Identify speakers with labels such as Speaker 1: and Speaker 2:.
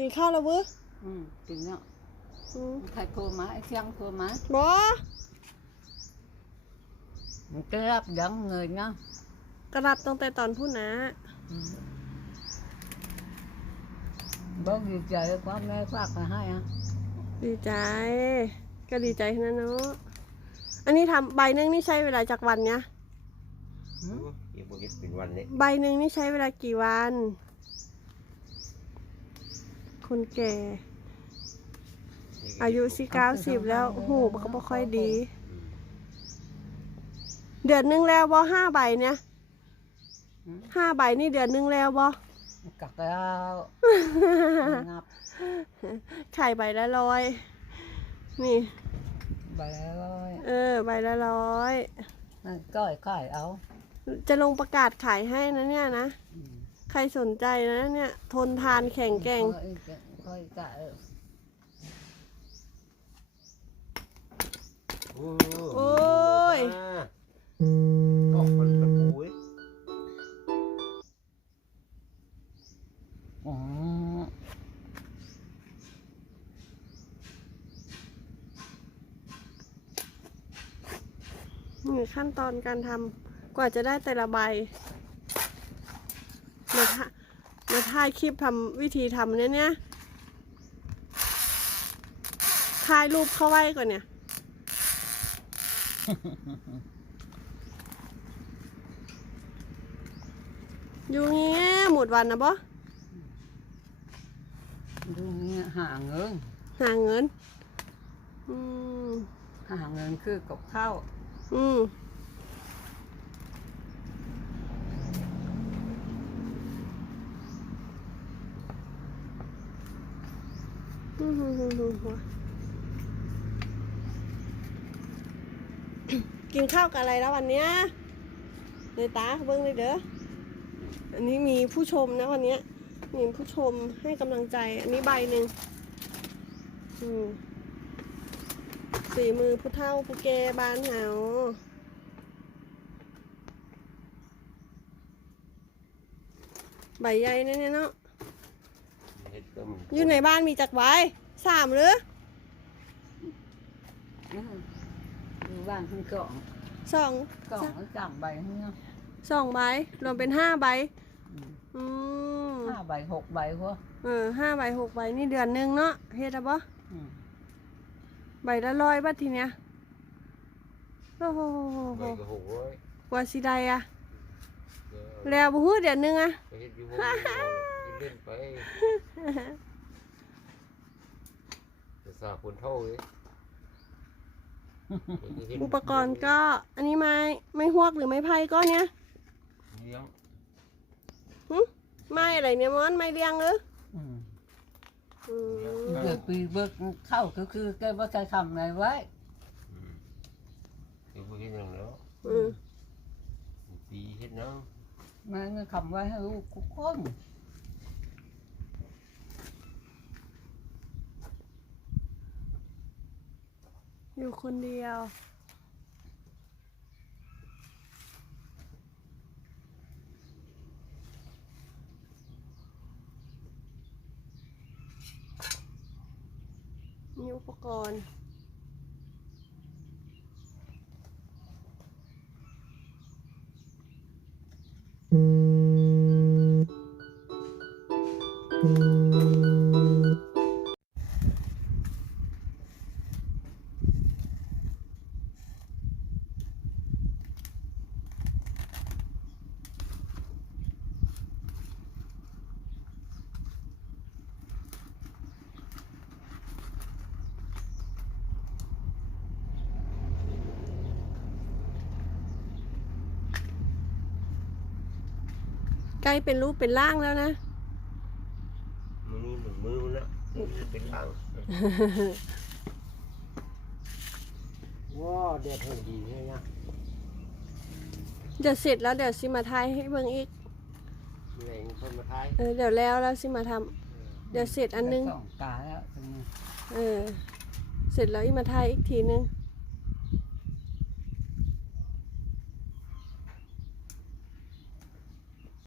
Speaker 1: กินข้าวแล้วเว้ย
Speaker 2: กินเนาะใครโทรมาไอ้เชียงโทรมา
Speaker 1: บ่
Speaker 2: มันก็รับยังเงินเนาะ
Speaker 1: กระดับตั้งแต่ตอนพูดนะ
Speaker 2: บอกดีใจว่าแม่ฝากมาให้อ่ะ
Speaker 1: ดีใจก็ดีใจนะเนาะอันนี้ทำใบหนึ่งนี่ใช้เวลาจากวันเนี้ยใบหนึ่งนี่ใช้เวลากี่วันคนแก่อายุ90แล้วหูมันก็ไม่ค่อยดีเดือนนึงแล้วบ่5 ใบเนี่ย5 ใบนี่เดือนนึงแล้วบ่
Speaker 2: กักแล้วงับ
Speaker 1: ไข่ใบละ100นี่
Speaker 2: ใบละ
Speaker 1: 100ใบละ100
Speaker 2: นั่นก้อยเอา
Speaker 1: จะลงประกาศขายให้นะเนี่ยนะใครสนใจนะเนี่ยทนทานแข็งแกร่ง
Speaker 2: ก้อยกะ
Speaker 1: โอ้ย
Speaker 3: ออกคนตะปู
Speaker 2: อ๋อ
Speaker 1: นี่ขั้นตอนการทำกว่าจะได้แต่ละใบมาถ่ายคลิปทำวิธีทำเนี่ยถ่ายรูปเข้าไว้ก่อนเนี่ยอยู่เงี้ยหมดวันนะบ่
Speaker 2: ดูนี่หาเงิน
Speaker 1: หาเงิน
Speaker 2: คือกับข้าว
Speaker 1: กินข้าวกับอะไรแล้ววันเนี้ยเลยตาเบิ้งเลยเด้ออันนี้มีผู้ชมนะวันนี้มีผู้ชมให้กำลังใจอันนี้ใบหนึ่งสีมือผู้เฒ่าผู้แก่บ้านเฮาใบใหญ่เนี่ยเนาะอยู่ในบ้านมีจักใบ3หรือ
Speaker 2: อยู่บ้านคุณ
Speaker 1: 2
Speaker 2: กล่องจังใบเนาะ
Speaker 1: 2 ใบรวมเป็น5 ใบ
Speaker 2: 5 ใบ 6 ใบหัว
Speaker 1: 5 ใบ 6 ใบนี่เดือนนึงเนาะเฮ็ดได้ปะใบละ100 บาททีเนี้ยโอ้โหกว่าสิได้อะแล้วบ่ฮู้เดือนนึงอะอุปกรณ์ก็อันนี้ไม้ฮวกหรือไม้ไผ่ก็เนี้ยไม้อะไรเนี่ยมันไม้เลี้ยงหรือ
Speaker 2: ปีเบิกเข้าก็คือแกว่าใครทำไงไว้
Speaker 3: ปีเห็นแล้วปีเห็นแล้ว
Speaker 2: แม่ก็ทำไว้ให้ลูกทุกคน
Speaker 1: อยู่คนเดียวมีอุปกรณ์ใกล้เป็นรูปเป็นร่างแล้วนะ
Speaker 3: มือแล้วเป็นร่างว้าเด็ดดีเลยนะ
Speaker 1: เดี๋ยวเสร็จแล้วเดี๋ยวซิมาทายให้เบิ่งอีกเดี๋ยวแล้วซิมาทำเดี๋ยวเสร็จอันนึง
Speaker 2: ตาแล้ว
Speaker 1: เสร็จแล้วอีมาทายอีกทีนึง